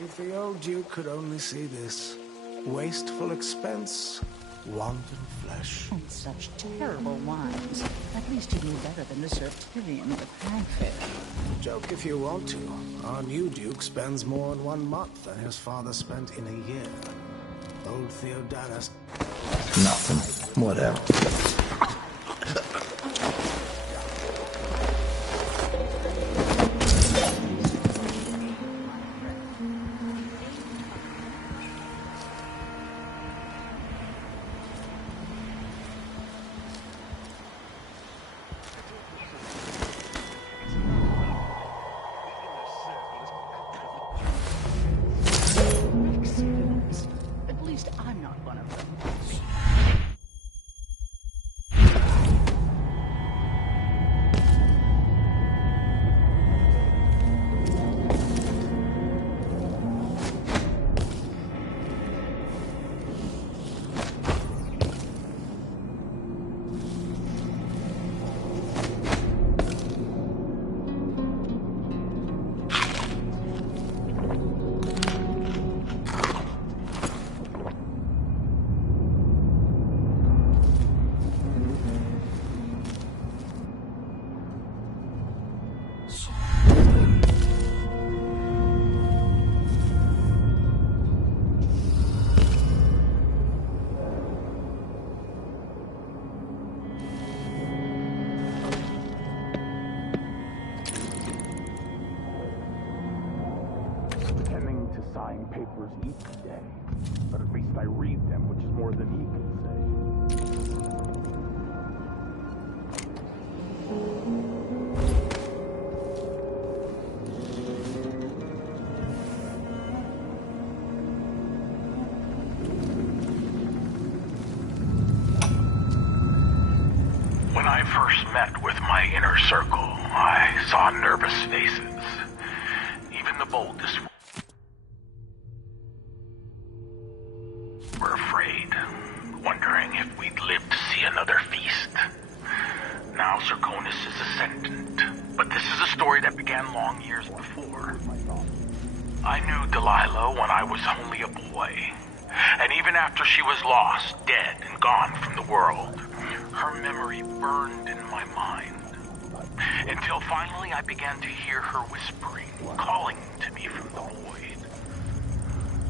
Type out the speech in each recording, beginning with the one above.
If the old Duke could only see this. Wasteful expense, wanton flesh. And such terrible wines. At least you knew better than to serve Tyrion with hagfish. Joke if you want to. Our new Duke spends more in 1 month than his father spent in a year. Old Theodatus. Nothing. Whatever. At least I'm not one of them. Pretending to sign papers each day, but at least I read them, which is more than he can say. When I first met with my inner circle, I saw nervous faces. Even the boldest were afraid, wondering if we'd live to see another feast. Now Zirconis is ascendant, but this is a story that began long years before. I knew Delilah when I was only a boy, and even after she was lost, dead, and gone from the world, her memory burned in my mind. Until finally I began to hear her whispering, calling to me from the void.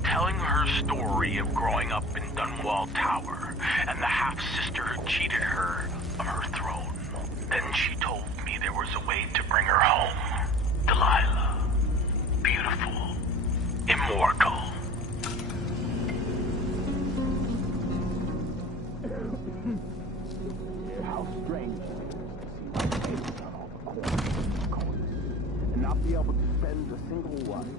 Telling her story of growing up in Dunwall Tower and the half-sister who cheated her of her throne. Then she told me there was a way to bring her home. Delilah. Beautiful. Immortal. How strange it is to see my face on all the corners and not be able to spend a single one.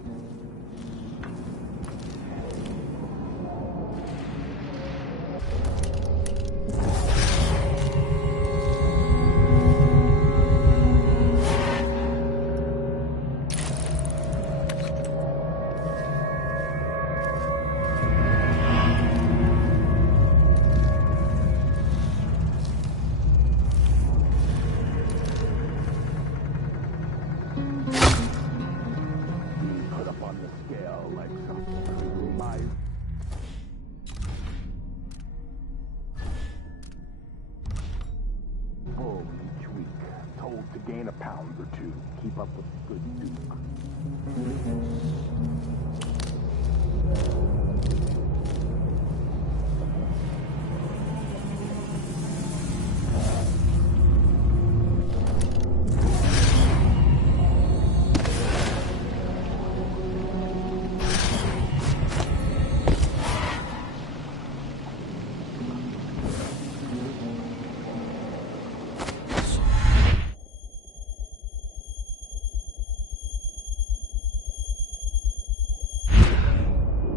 To gain a pound or two, keep up with the good Duke.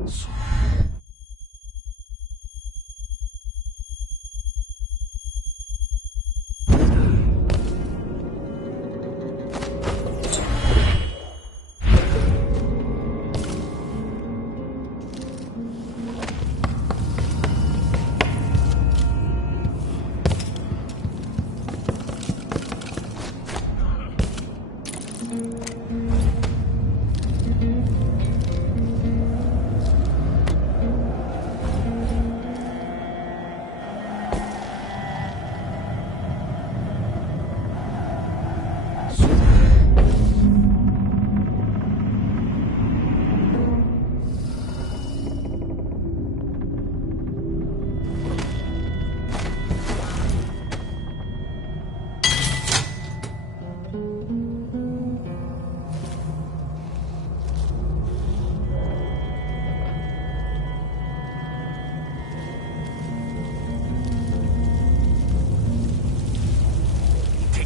So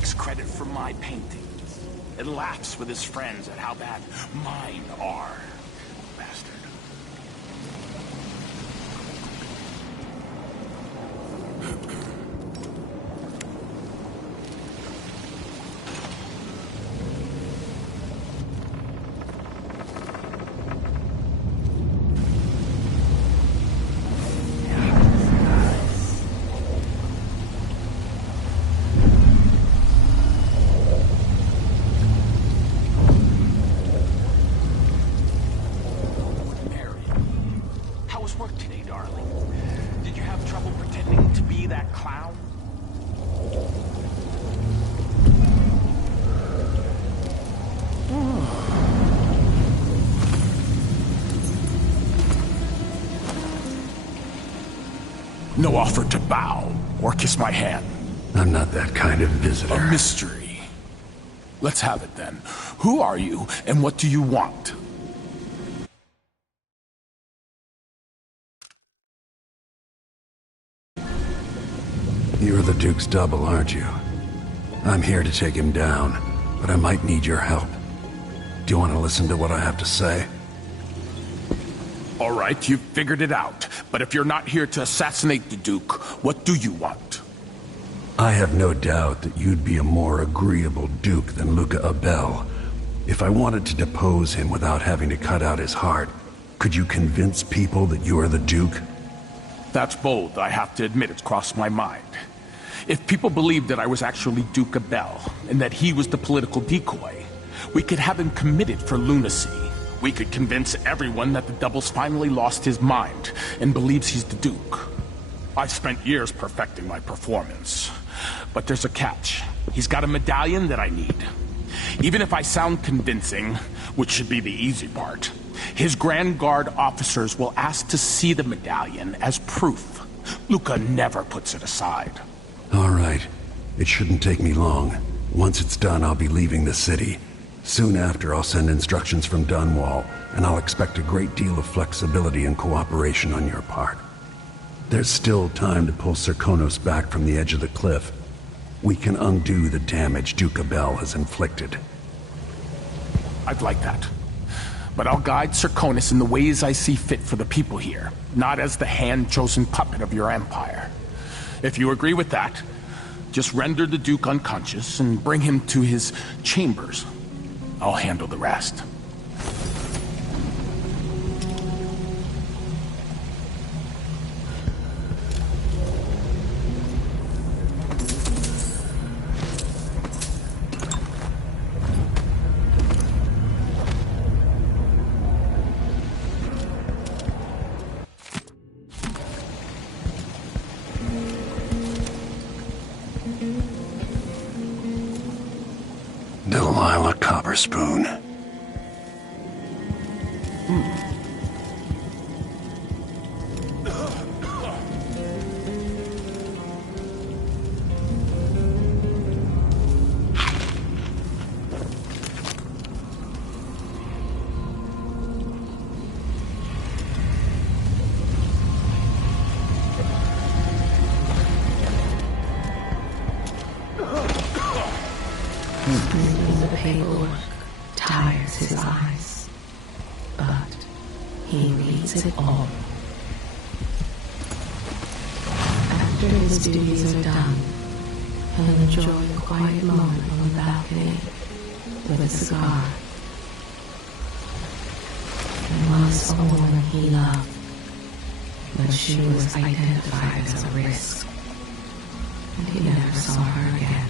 takes credit for my paintings and laughs with his friends at how bad mine are. Bastard. No offer to bow or kiss my hand. I'm not that kind of visitor. A mystery. Let's have it then. Who are you, and what do you want? You're the Duke's double, aren't you? I'm here to take him down, but I might need your help. Do you want to listen to what I have to say? All right, you've figured it out. But if you're not here to assassinate the Duke, what do you want? I have no doubt that you'd be a more agreeable Duke than Luca Abel. If I wanted to depose him without having to cut out his heart, could you convince people that you are the Duke? That's bold. I have to admit it's crossed my mind. If people believed that I was actually Duke Abel, and that he was the political decoy, we could have him committed for lunacy. We could convince everyone that the Double's finally lost his mind and believes he's the Duke. I've spent years perfecting my performance. But there's a catch. He's got a medallion that I need. Even if I sound convincing, which should be the easy part, his Grand Guard officers will ask to see the medallion as proof. Luca never puts it aside. All right. It shouldn't take me long. Once it's done, I'll be leaving the city. Soon after, I'll send instructions from Dunwall, and I'll expect a great deal of flexibility and cooperation on your part. There's still time to pull Serkonos back from the edge of the cliff. We can undo the damage Duke Abel has inflicted. I'd like that. But I'll guide Serkonos in the ways I see fit for the people here, not as the hand-chosen puppet of your empire. If you agree with that, just render the Duke unconscious and bring him to his chambers. I'll handle the rest. Delilah Copperspoon. The paperwork tires his eyes, but he reads it all. After his duties are done, he'll enjoy a quiet moment on the balcony with a cigar. There was a woman he loved, but she was identified as a risk, and he never saw her again.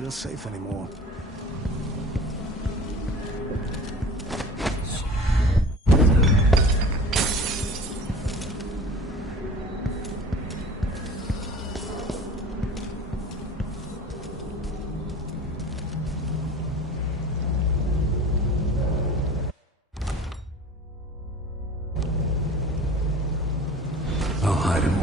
feel safe anymore. I'll hide him.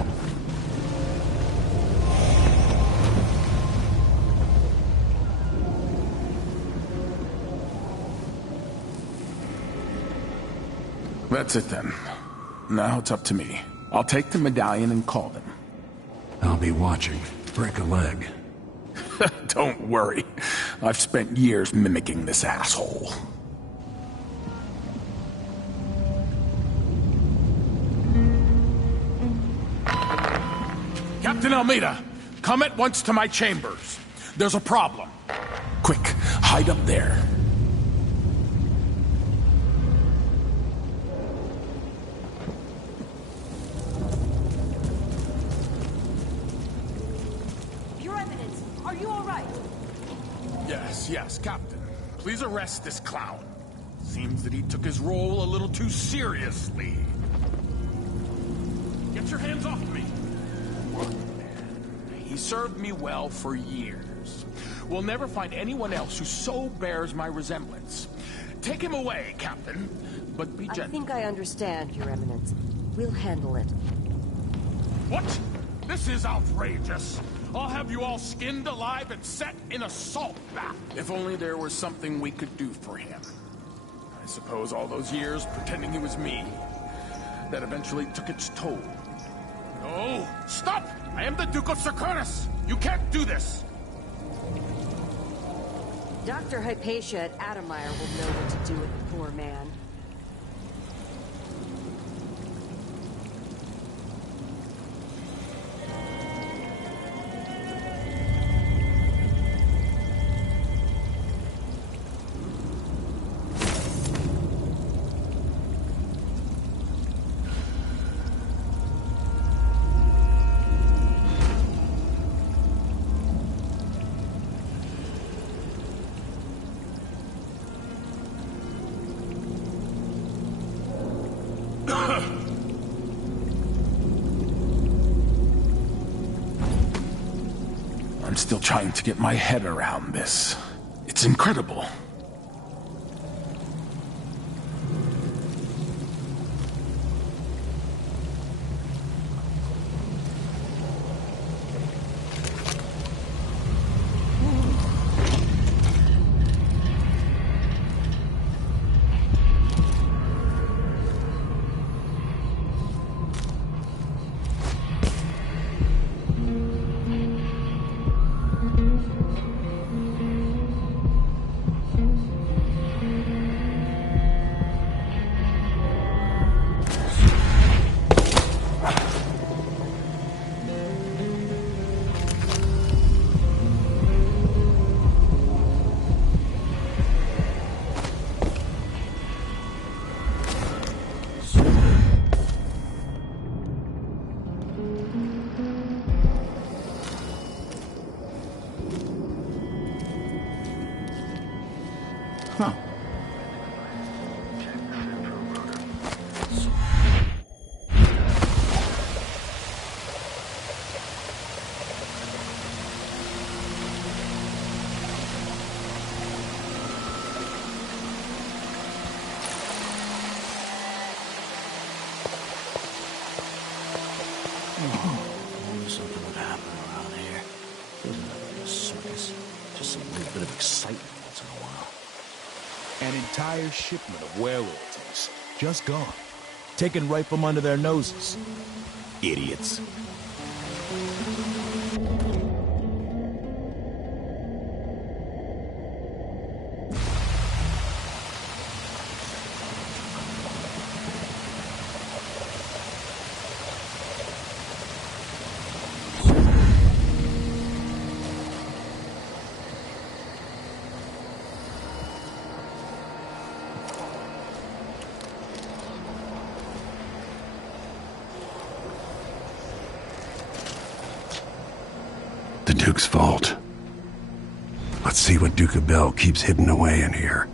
That's it then. Now it's up to me. I'll take the medallion and call them. I'll be watching. Break a leg. Don't worry. I've spent years mimicking this asshole. Captain Almeida, come at once to my chambers. There's a problem. Quick, hide up there. Your Eminence, are you all right? Yes, Captain. Please arrest this clown. Seems that he took his role a little too seriously. Get your hands off me! He served me well for years. We'll never find anyone else who so bears my resemblance. Take him away, Captain, but be gentle. I think I understand, Your Eminence. We'll handle it. What? This is outrageous. I'll have you all skinned alive and set in a salt bath. If only there was something we could do for him. I suppose all those years pretending he was me, that eventually took its toll. No! Stop! I am the Duke of Serkonis! You can't do this! Dr. Hypatia at Adamire will know what to do with the poor man. I'm still trying to get my head around this. It's incredible. Huh. I knew something would happen around here. Feels nothing like a circus. Just a little bit of excitement once in a while. An entire shipment of werewolves. Just gone. Taken right from under their noses. Idiots. The Duke's vault. Let's see what Duke of Bell keeps hidden away in here.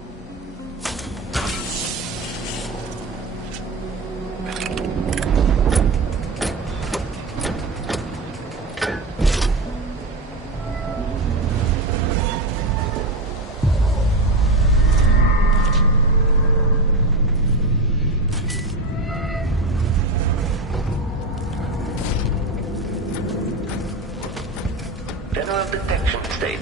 General detection state.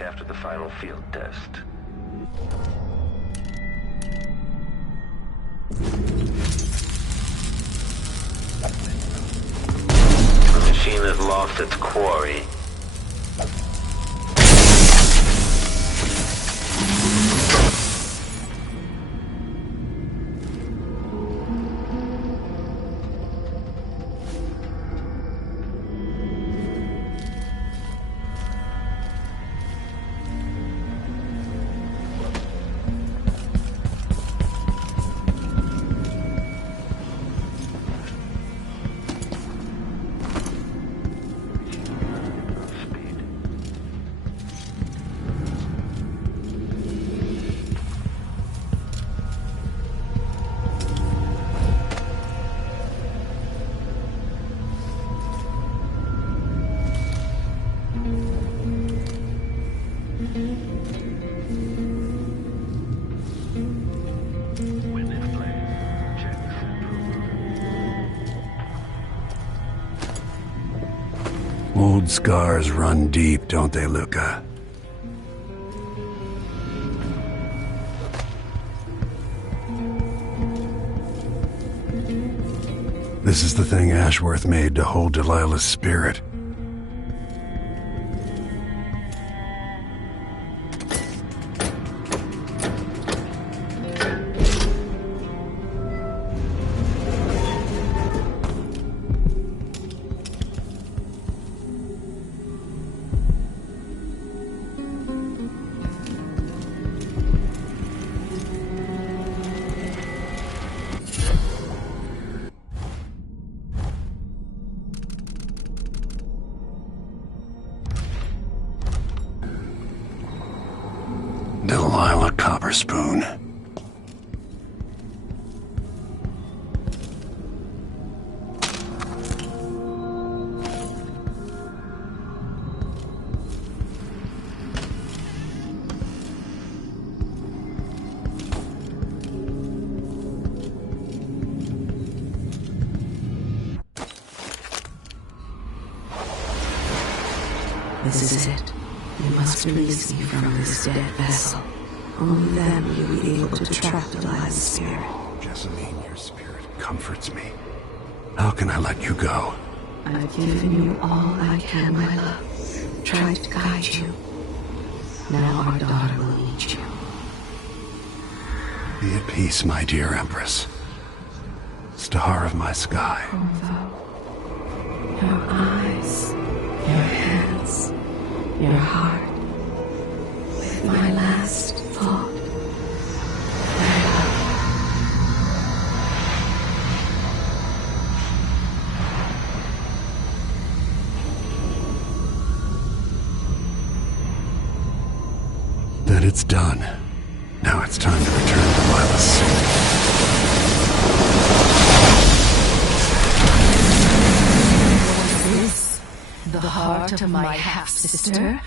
After the final field test. The machine has lost its quarry. Old scars run deep, don't they, Luca? This is the thing Ashworth made to hold Delilah's spirit. Delilah Copperspoon. This is it. You must release me from this dead vessel. Only then will you be able to trap Delilah's spirit. Jessamine, your spirit comforts me. How can I let you go? I've given you all I can, my love. Tried to guide you. Now our daughter will need you. Be at peace, my dear Empress. Star of my sky. Your eyes, your hands, your heart. With my last thought, my love. That it's done. Now it's time to return to Lila's soul. The heart of my half-sister?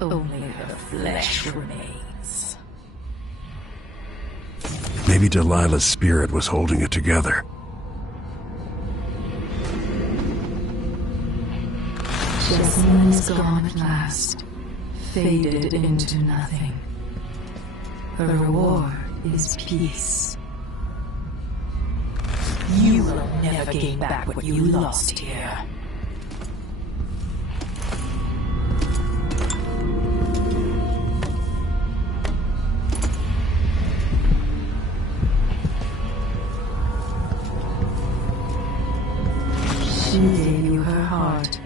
Only the flesh remains. Maybe Delilah's spirit was holding it together. Jessamine is gone at last, faded into nothing. Her reward is peace. You will never gain back what you lost here. She gave you her heart,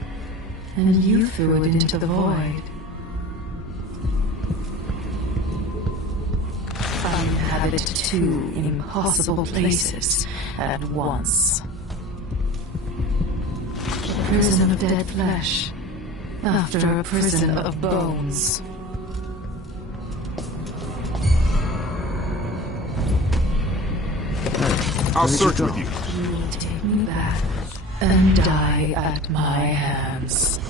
and you threw it into the void. I inhabit two impossible places at once. A prison of dead flesh, after a prison of bones. I'll search with you. You will take me back and die at my hands.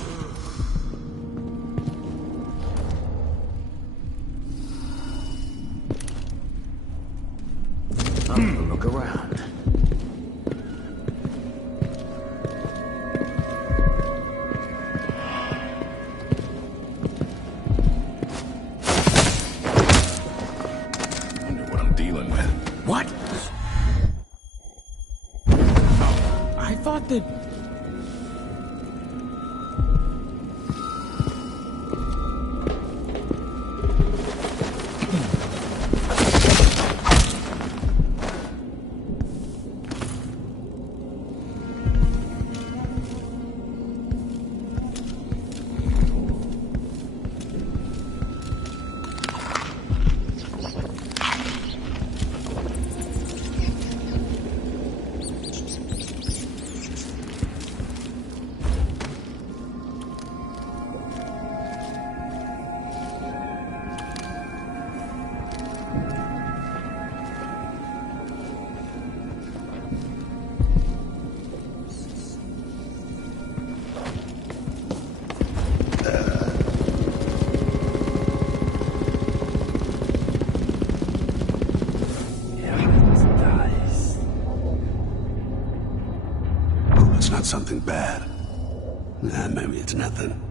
I'm gonna look around. Wonder what I'm dealing with. What? I thought that... It's not something bad. Maybe it's nothing.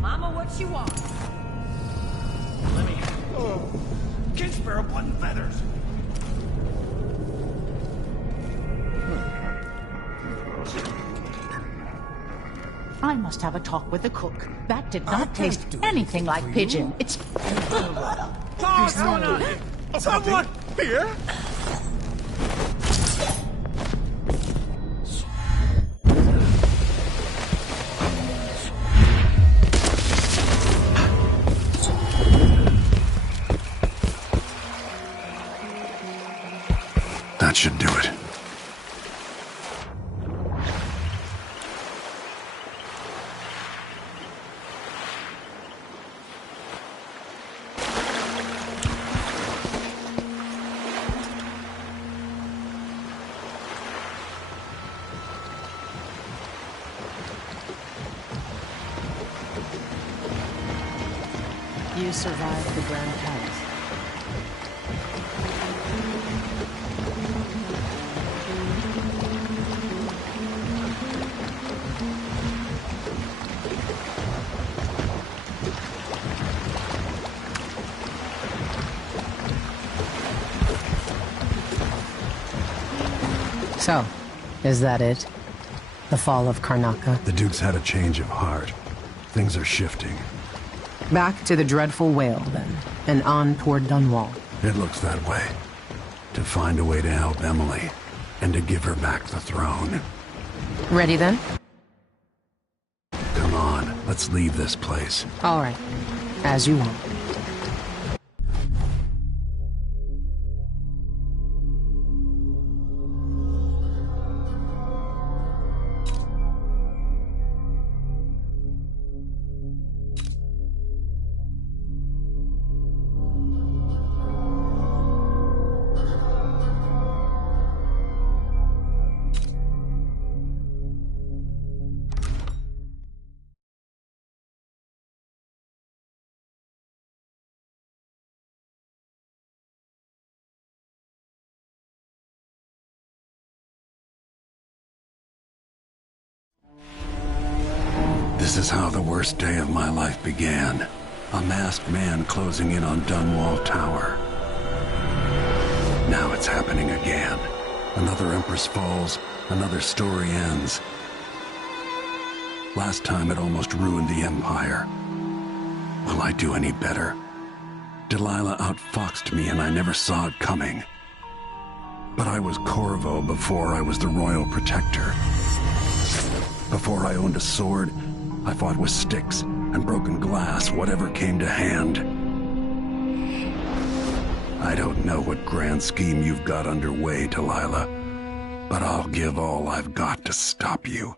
Mama, what you want? Kid Sparrow blood and feathers. I must have a talk with the cook. That did not taste anything like pigeon. It's... What's going on here? Someone here? That should do it. You survived the Grand Palace. So, is that it? The fall of Karnaca? The Duke's had a change of heart. Things are shifting. Back to the dreadful whale, then, and on toward Dunwall. It looks that way. To find a way to help Emily, and to give her back the throne. Ready then? Come on, let's leave this place. All right. As you want. This is how the worst day of my life began. A masked man closing in on Dunwall Tower. Now it's happening again. Another Empress falls, another story ends. Last time it almost ruined the Empire. Will I do any better? Delilah outfoxed me and I never saw it coming. But I was Corvo before I was the Royal Protector. Before I owned a sword, I fought with sticks and broken glass, whatever came to hand. I don't know what grand scheme you've got underway, Delilah, but I'll give all I've got to stop you.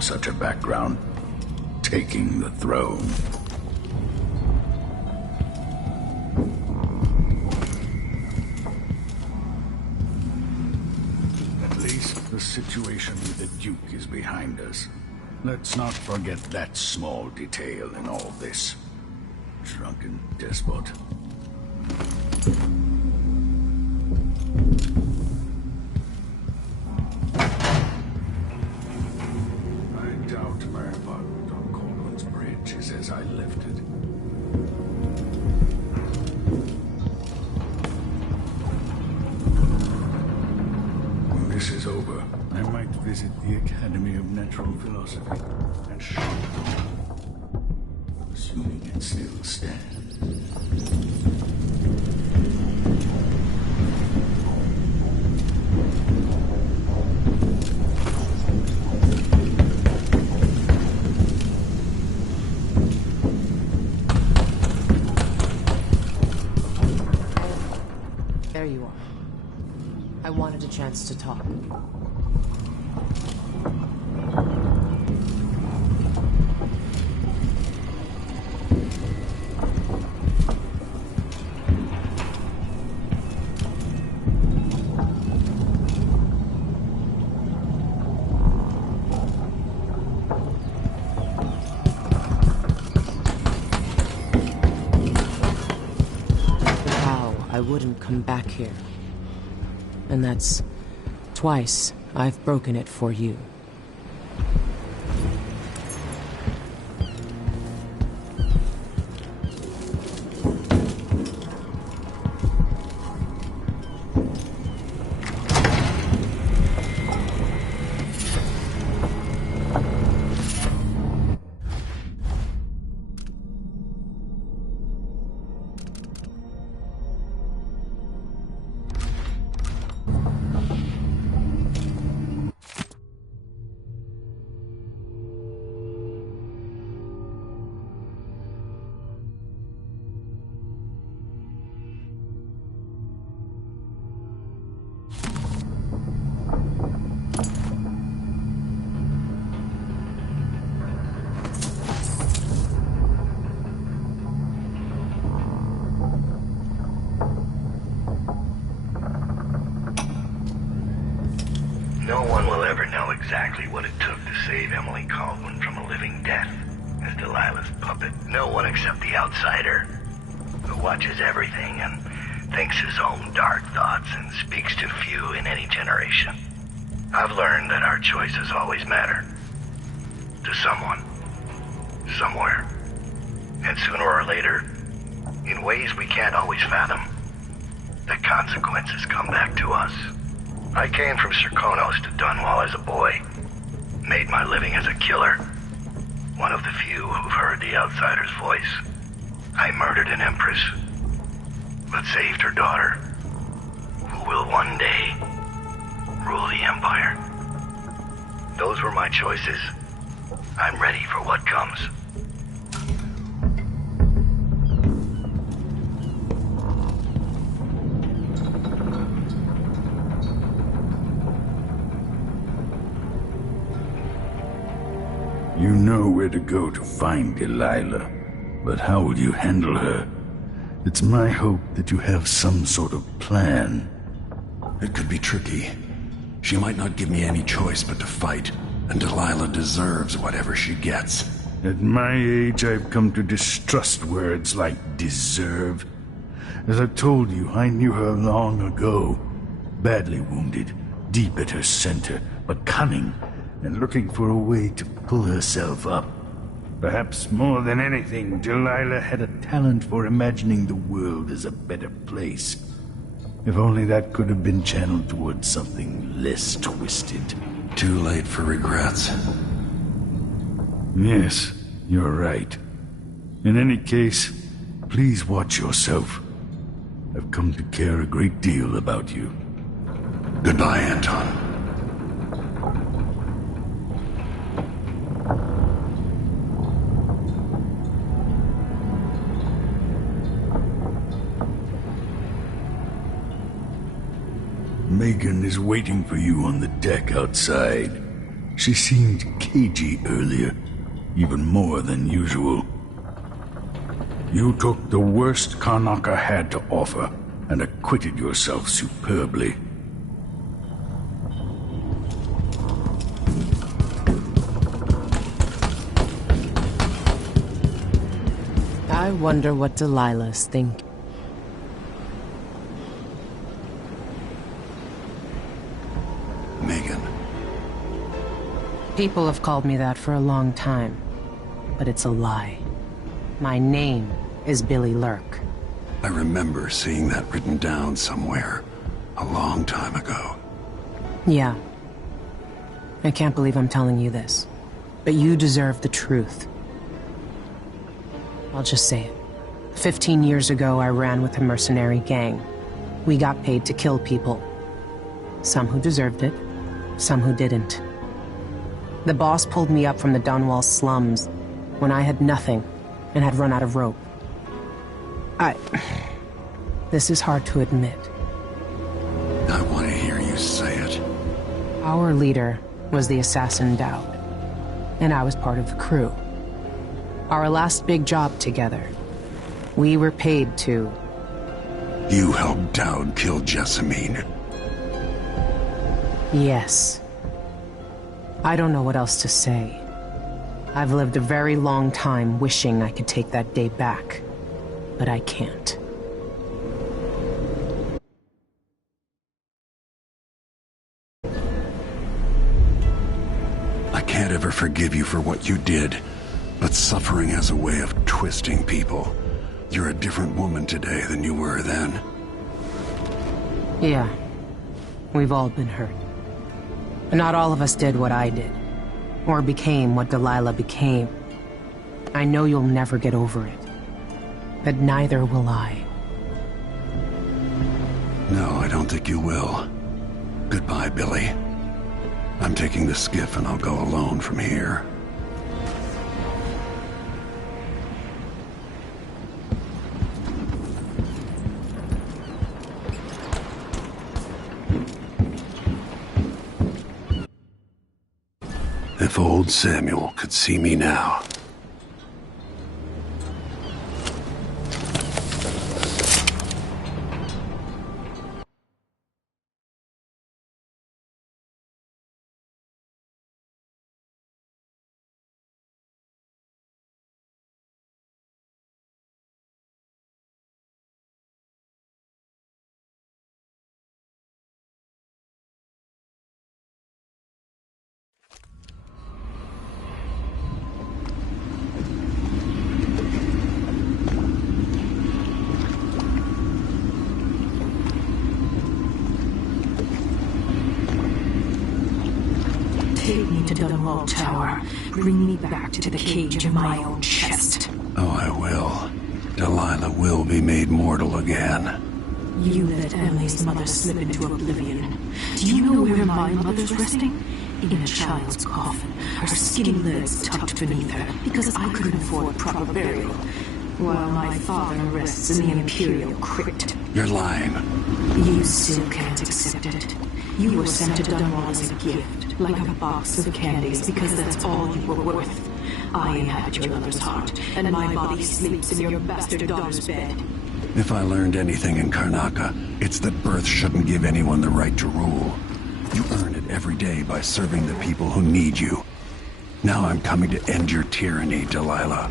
Such a background, taking the throne. At least the situation with the Duke is behind us. Let's not forget that small detail in all this. Drunken despot. As I left it. When this is over, I might visit the Academy of Natural Philosophy and shock them, assuming it still stands. There you are. I wanted a chance to talk. I wouldn't come back here. And that's twice I've broken it for you. No one will ever know exactly what it took to save Emily Caldwin from a living death as Delilah's puppet. No one except the outsider, who watches everything and thinks his own dark thoughts and speaks to few in any generation. I've learned that our choices always matter. To someone. Somewhere. And sooner or later, in ways we can't always fathom, the consequences come back to us. I came from Serkonos to Dunwall as a boy. Made my living as a killer. One of the few who've heard the outsider's voice. I murdered an empress, but saved her daughter, who will one day rule the Empire. Those were my choices. I'm ready for what comes. You know where to go to find Delilah, but how will you handle her? It's my hope that you have some sort of plan. It could be tricky. She might not give me any choice but to fight, and Delilah deserves whatever she gets. At my age, I've come to distrust words like deserve. As I told you, I knew her long ago. Badly wounded, deep at her center, but cunning, and looking for a way to pull herself up. Perhaps more than anything, Delilah had a talent for imagining the world as a better place. If only that could have been channeled towards something less twisted. Too late for regrets. Yes, you're right. In any case, please watch yourself. I've come to care a great deal about you. Goodbye, Anton. Megan is waiting for you on the deck outside. She seemed cagey earlier, even more than usual. You took the worst Karnaca had to offer and acquitted yourself superbly. I wonder what Delilah's thinking. Megan. People have called me that for a long time, but it's a lie. My name is Billy Lurk. I remember seeing that written down somewhere a long time ago. Yeah. I can't believe I'm telling you this, but you deserve the truth. I'll just say it. 15 years ago, I ran with a mercenary gang. We got paid to kill people. Some who deserved it, some who didn't. The boss pulled me up from the Dunwall slums when I had nothing and had run out of rope. This is hard to admit. I want to hear you say it. Our leader was the assassin Dowd, and I was part of the crew. Our last big job together, we were paid to... You helped Dowd kill Jessamine. Yes. I don't know what else to say. I've lived a very long time wishing I could take that day back, but I can't. I can't ever forgive you for what you did, but suffering has a way of twisting people. You're a different woman today than you were then. Yeah. We've all been hurt. But not all of us did what I did, or became what Delilah became. I know you'll never get over it, but neither will I. No, I don't think you will. Goodbye, Billy. I'm taking the skiff and I'll go alone from here. If old Samuel could see me now. Take me to Dunwall Tower. Bring me back to the cage in my own chest. Oh, I will. Delilah will be made mortal again. You let Emily's mother slip into oblivion. Do you know where my mother's resting? In a child's coffin, her skinny legs tucked beneath her, because I couldn't afford proper burial, while my father rests in the Imperial crypt. You're lying. You still can't accept it. You were sent to Dunwall as a gift, like a box of candies, because that's all you were worth. I inhabit your mother's heart, and my body sleeps in your bastard daughter's bed. If I learned anything in Karnaca, it's that birth shouldn't give anyone the right to rule. You earn it every day by serving the people who need you. Now I'm coming to end your tyranny, Delilah.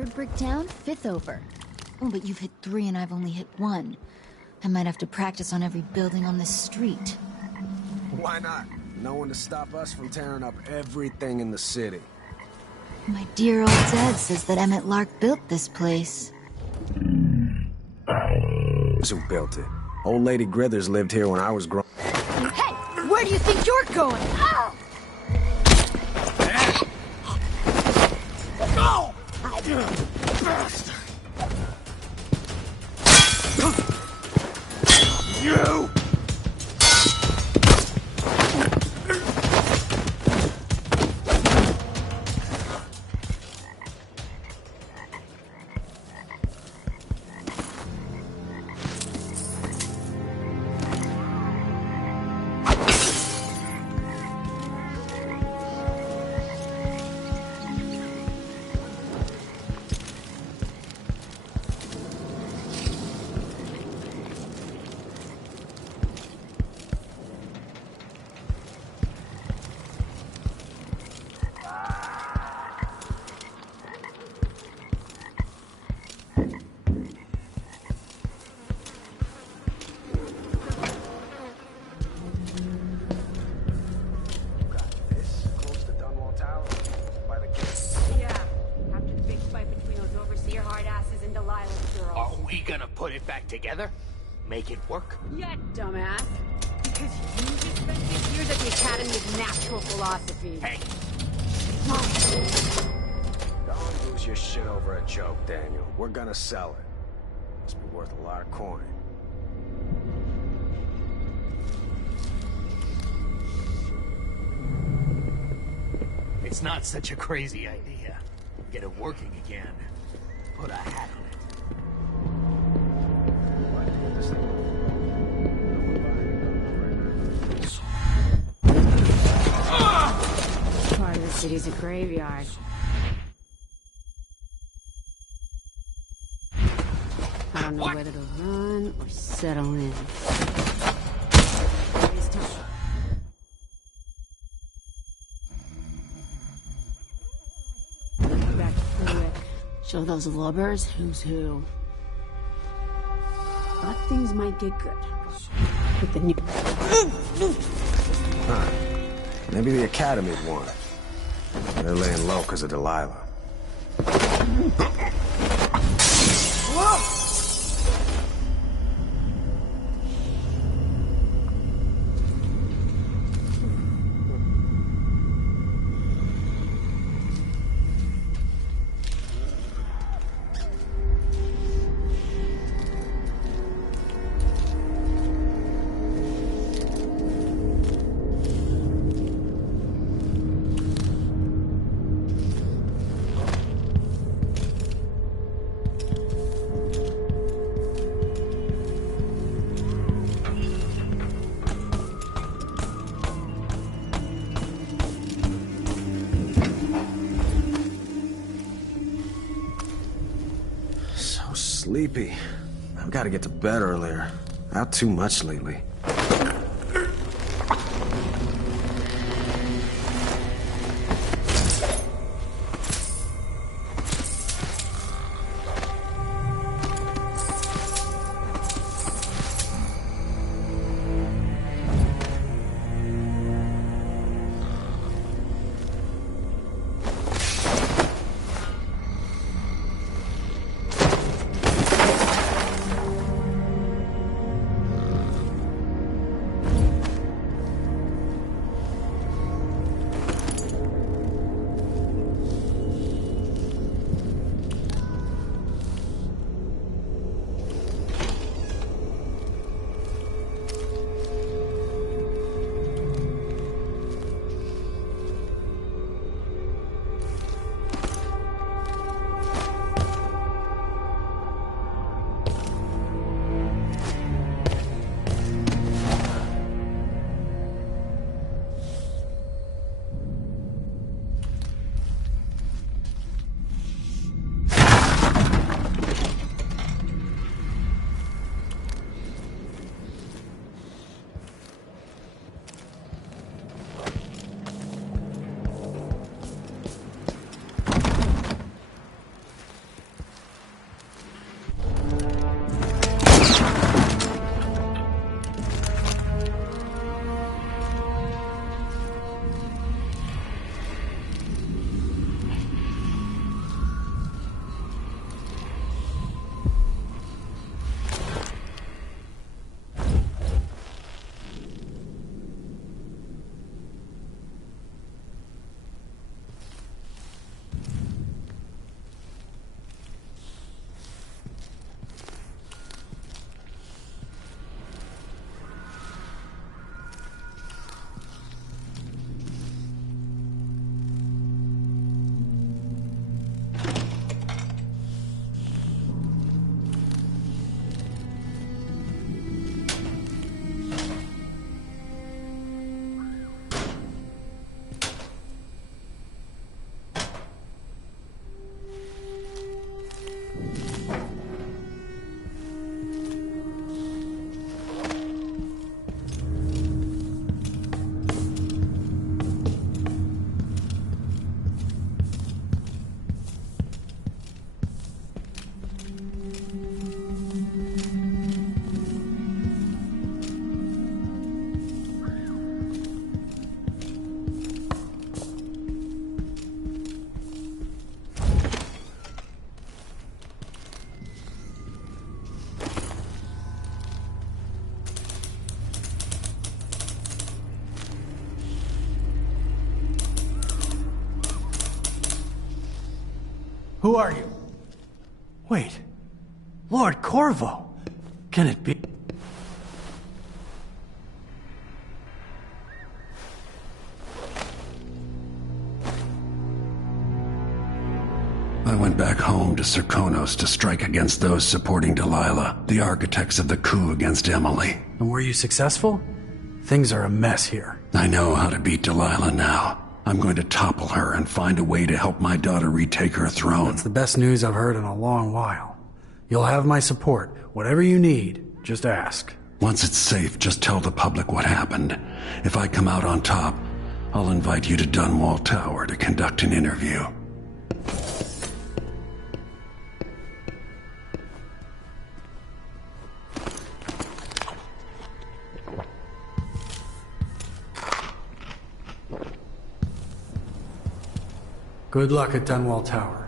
Third brick down, fifth over. Oh, but you've hit 3 and I've only hit 1. I might have to practice on every building on this street. Why not? No one to stop us from tearing up everything in the city. My dear old dad says that Emmett Lark built this place. Who built it? Old Lady Grithers lived here when I was growing. Hey! Where do you think you're going? Oh! Go! Bastard! You! Together? Make it work? Yeah, dumbass. Because you just spent 6 years at the Academy of Natural Philosophy. Hey. Don't lose your shit over a joke, Daniel. We're gonna sell it. Must be worth a lot of coin. It's not such a crazy idea. Get it working again. Put a hat on it. Part of the city's a graveyard. I don't know whether to run or settle in. Back quick. Show those lubbers who's who. Thought things might get good. With the new... Huh. Maybe the Academy won. They're laying low because of Delilah. Whoa! Sleepy. I've got to get to bed earlier. Out too much lately. Who are you? Wait. Lord Corvo. Can it be? I went back home to Serkonos to strike against those supporting Delilah, the architects of the coup against Emily. And were you successful? Things are a mess here. I know how to beat Delilah now. I'm going to topple her and find a way to help my daughter retake her throne. That's the best news I've heard in a long while. You'll have my support. Whatever you need, just ask. Once it's safe, just tell the public what happened. If I come out on top, I'll invite you to Dunwall Tower to conduct an interview. Good luck at Dunwall Tower.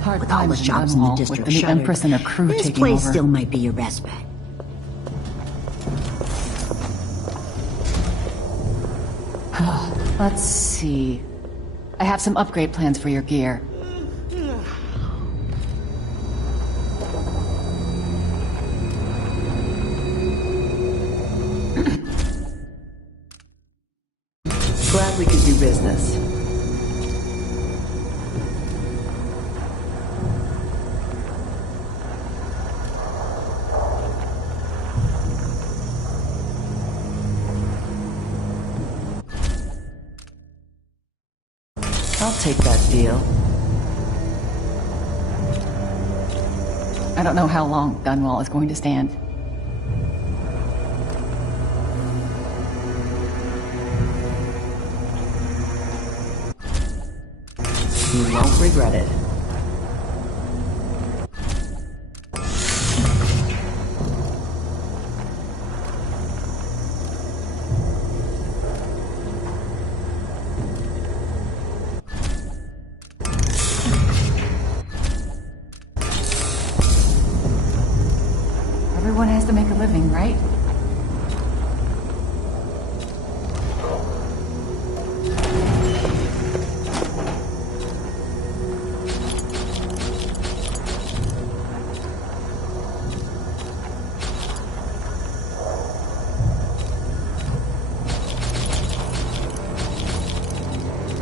Hard With all the times in shops in the Dunwall, district with the new shuttered, Empress and her crew this taking place over. still might be your best bet. Let's see. I have some upgrade plans for your gear. Glad we could do business. I'll take that deal. I don't know how long Dunwall is going to stand. You won't regret it. Everyone has to make a living, right?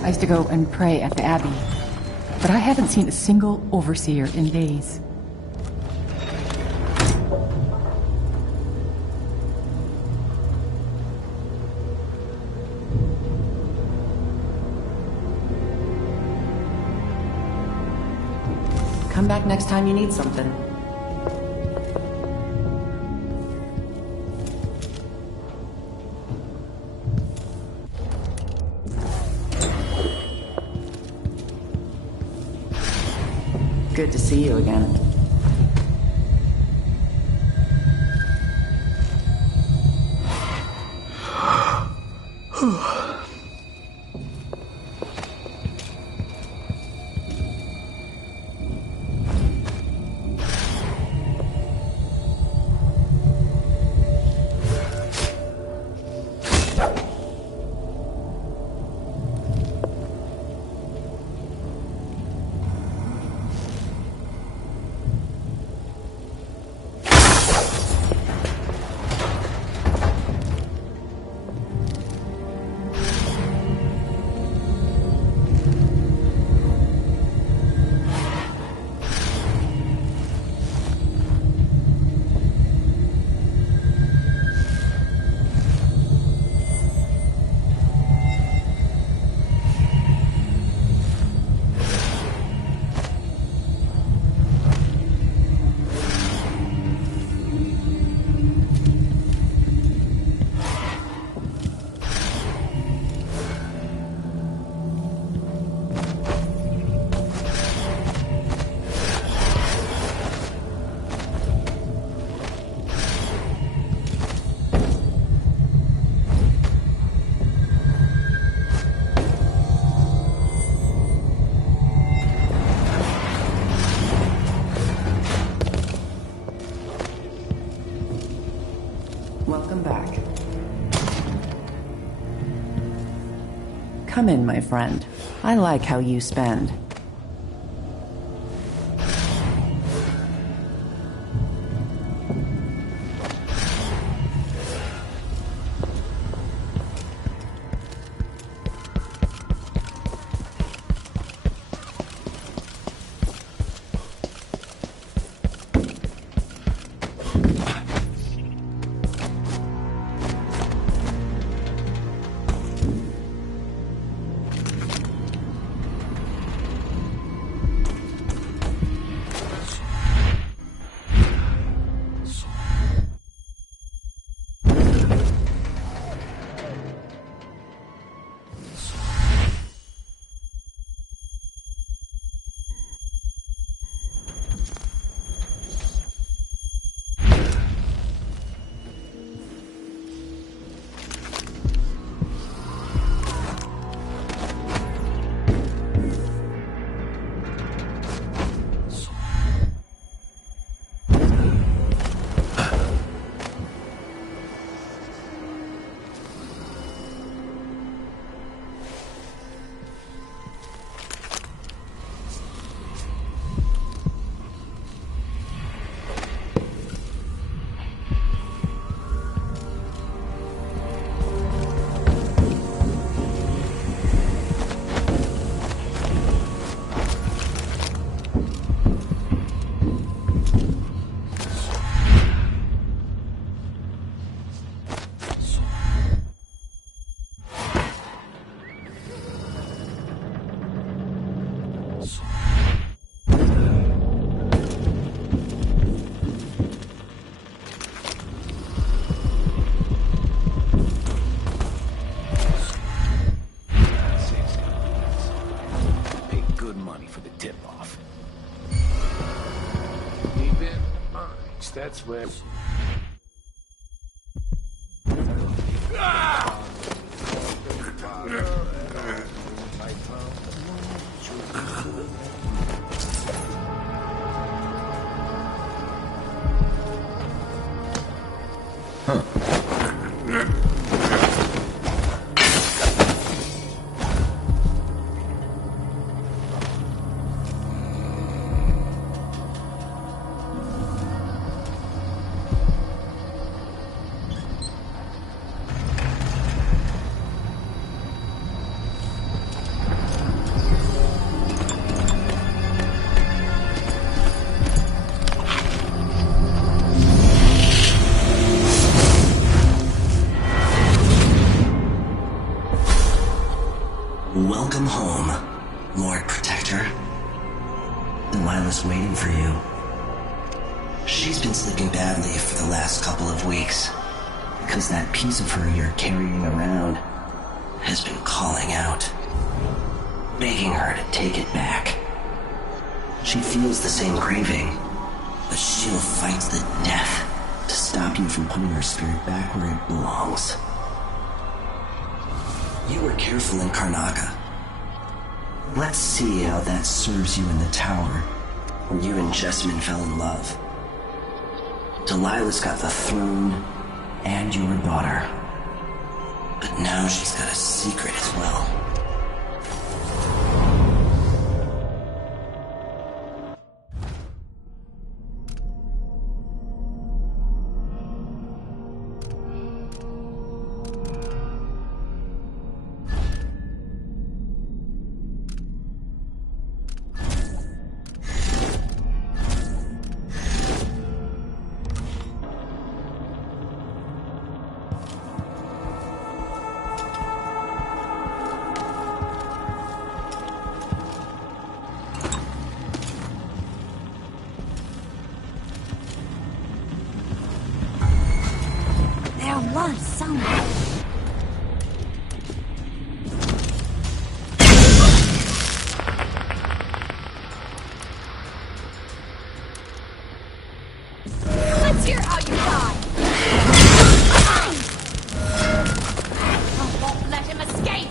I used to go and pray at the Abbey, but I haven't seen a single overseer in days. Come back next time you need something. Good to see you again. Welcome back. Come in, my friend. I like how you spend. That's where... Welcome home, Lord Protector. Delilah's waiting for you. She's been sleeping badly for the last couple of weeks, because that piece of her you're carrying around has been calling out, begging her to take it back. She feels the same craving, but she'll fight to the death to stop you from putting her spirit back where it belongs. You were careful in Karnaga. Let's see how that serves you in the tower, where you and Jessamine fell in love. Delilah's got the throne and your daughter. But now she's got a secret as well. There was someone. Let's hear how you die! I won't let him escape!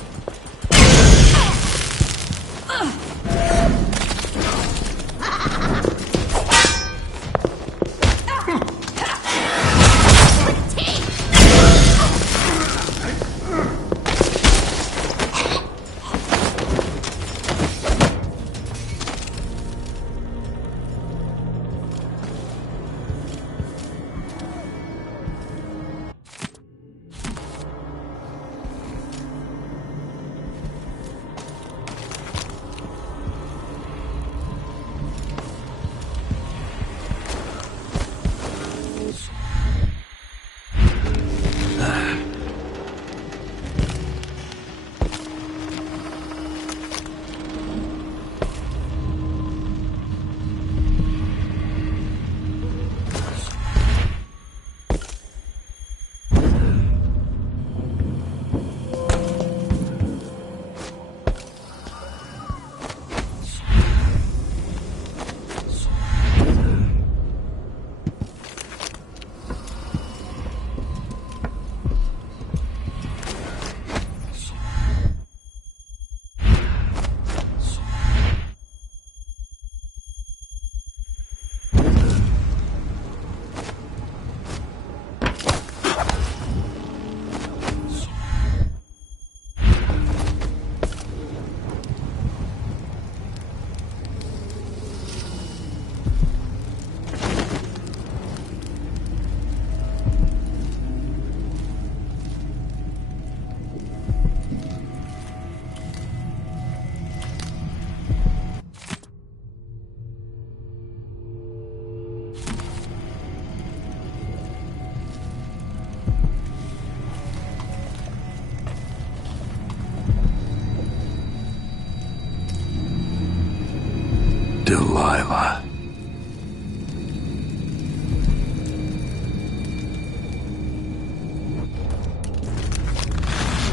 Delilah.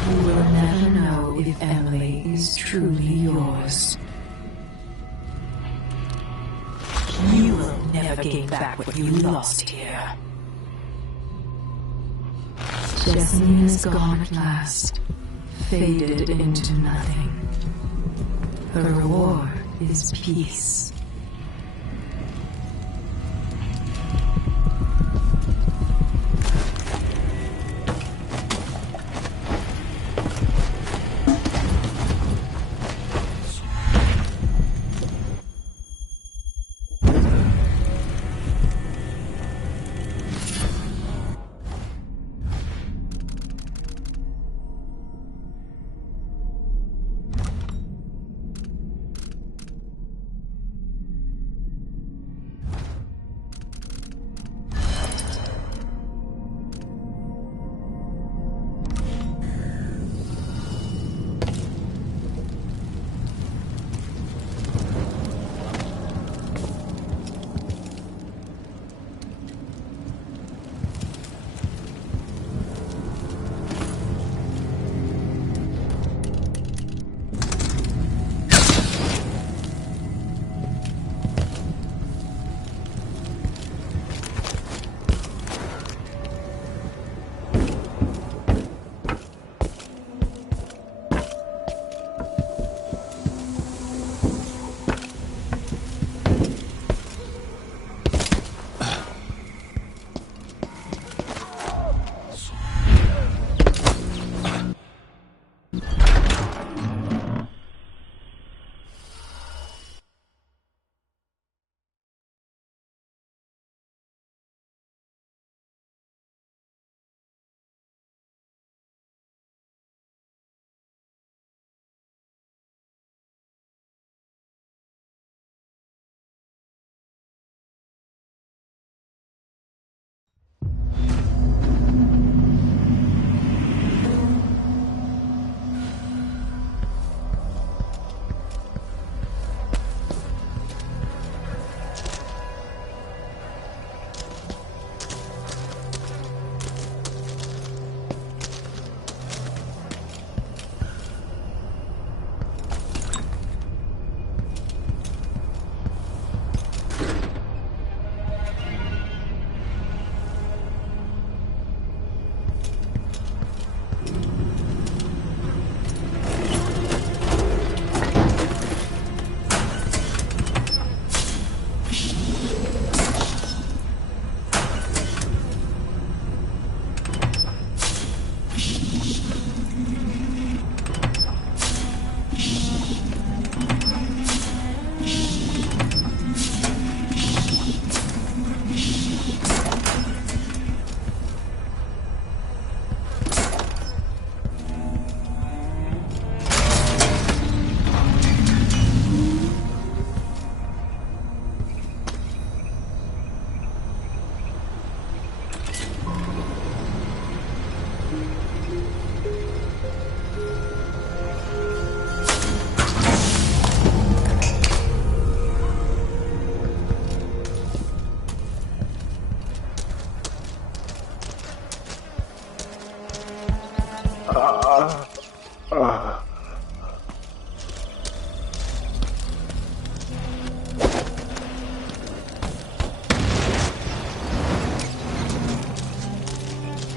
You will never know if Emily is truly yours. You will never gain back what you lost here. Destiny is gone at last, faded into nothing. Her reward is peace.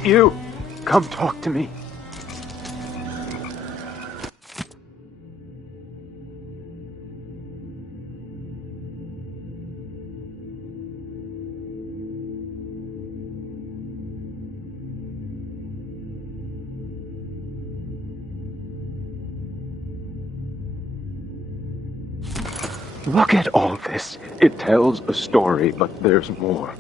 You! Come talk to me. Look at all this. It tells a story, but there's more.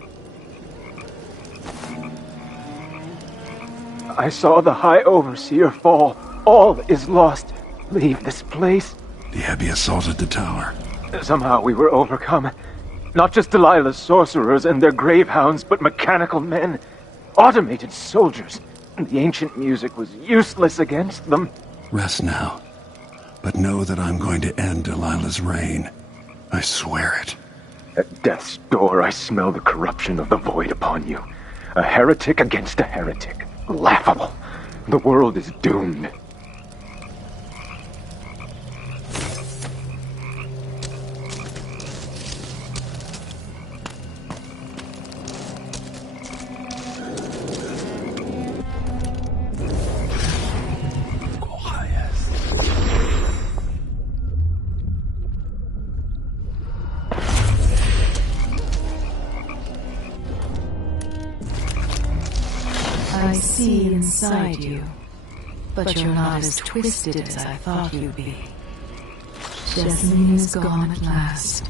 I saw the High Overseer fall. All is lost. Leave this place. The Abbey assaulted the tower. Somehow we were overcome. Not just Delilah's sorcerers and their gravehounds, but mechanical men. Automated soldiers. The ancient music was useless against them. Rest now. But know that I'm going to end Delilah's reign. I swear it. At death's door, I smell the corruption of the void upon you. A heretic against a heretic. Laughable. The world is doomed. I see inside you, but you're not as twisted as I thought you'd be. Destiny is gone at last,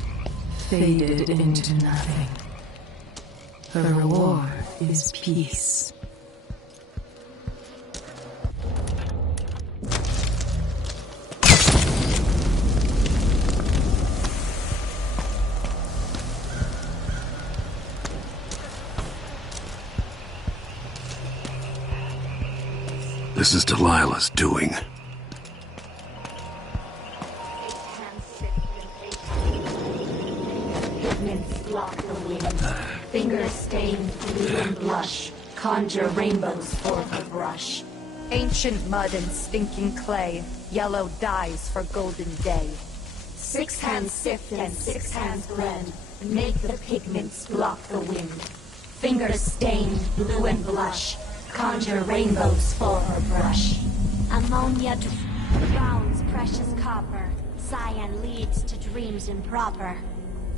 faded into nothing. Her reward is peace. This is Delilah's doing. Pigments block the wind. Fingers stained blue and blush. Conjure rainbows forth a brush. Ancient mud and stinking clay. Yellow dyes for golden day. 6 hands sift and 6 hands blend. Make the pigments block the wind. Fingers stained blue and blush. Conjure rainbows for her brush. Ammonia drowns precious copper. Cyan leads to dreams improper.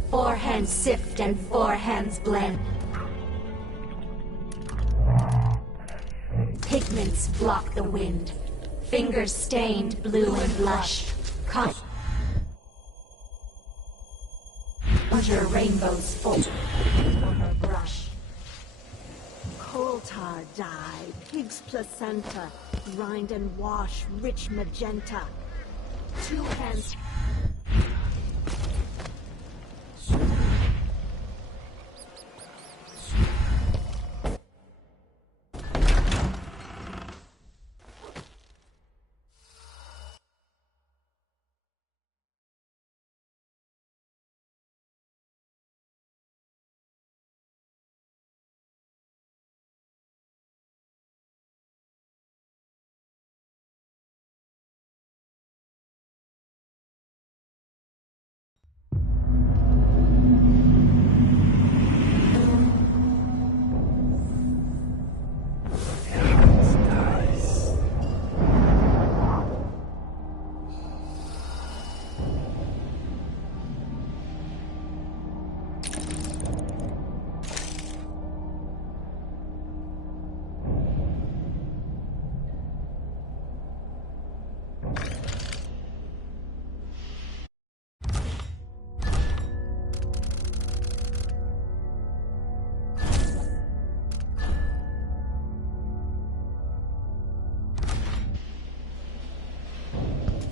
4 hands sift and 4 hands blend. Pigments block the wind. Fingers stained blue and blush. Conjure rainbows for her brush. Coal tar dye, pig's placenta, grind and wash, rich magenta. 2 hands.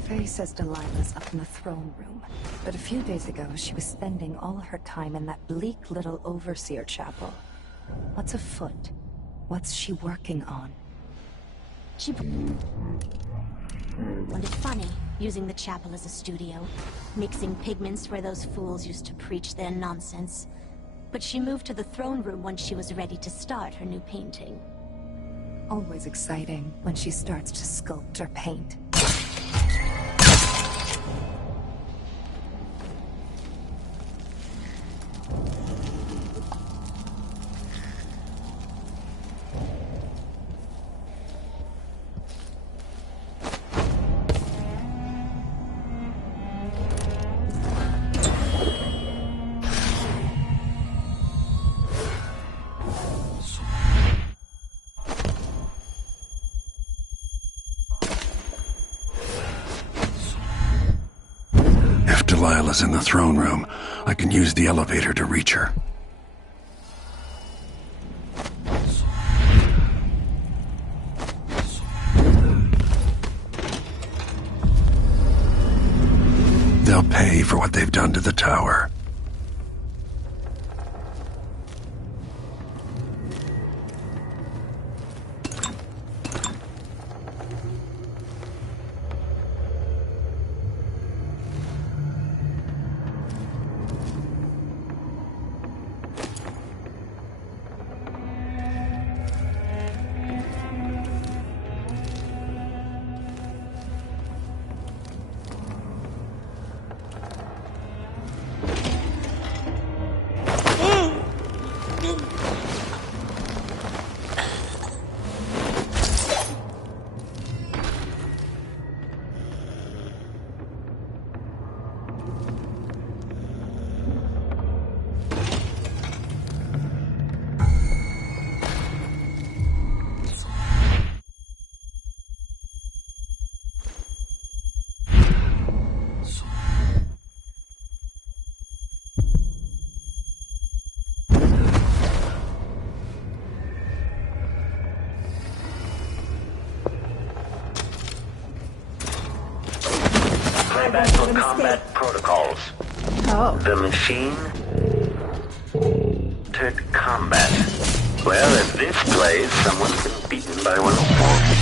Faye says Delilah's up in the throne room, but a few days ago she was spending all her time in that bleak little overseer chapel. What's afoot? What's she working on? Well, it's funny, using the chapel as a studio, mixing pigments where those fools used to preach their nonsense. But she moved to the throne room when she was ready to start her new painting. Always exciting when she starts to sculpt or paint. Delilah's in the throne room. I can use the elevator to reach her. They'll pay for what they've done to the tower. Back for combat protocols. Oh. The machine entered combat. Well, at this place, someone's been beaten by one of